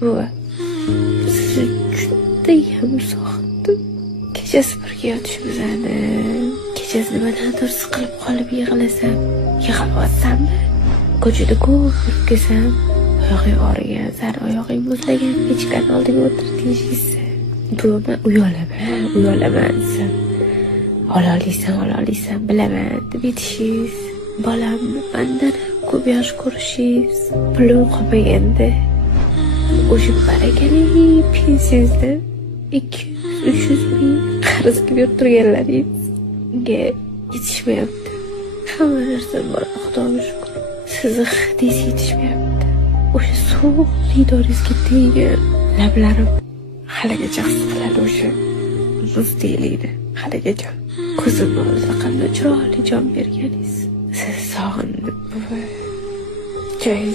Buva, sizni judayam sog'indim. Kechasi birga yotishimizni, kechasi nimanidir siqilib qolib yig'lasam, yig'layapsanmi? Ko'chada ko'p yurib kelsam, oyog'ing og'rigan, sani oyog'ing muzlagan pechkani oldiga o'tirib deyishsa, buva, men uyalaman desam, olalaysan, bilaman deb aytishingiz, bolamni mandan ko'p yosh ko'rishingiz, pulim qolmaganda o'sha barakali pensiyangizdan 200-300 ming qarz qilib yurtirganlaringizga yetishmayapti. Hamma narsa bor, Xudoga shukr. Sizni hidingiz yetishmayapti. O'sha sovuq diydoringizga tegan lablarim haligacha his qiladi, o'sha muzdeklikni haligacha. Ko'zimni oldida qanday chiroyli jon berganingiz. Sizni sog'indim buva. Joyi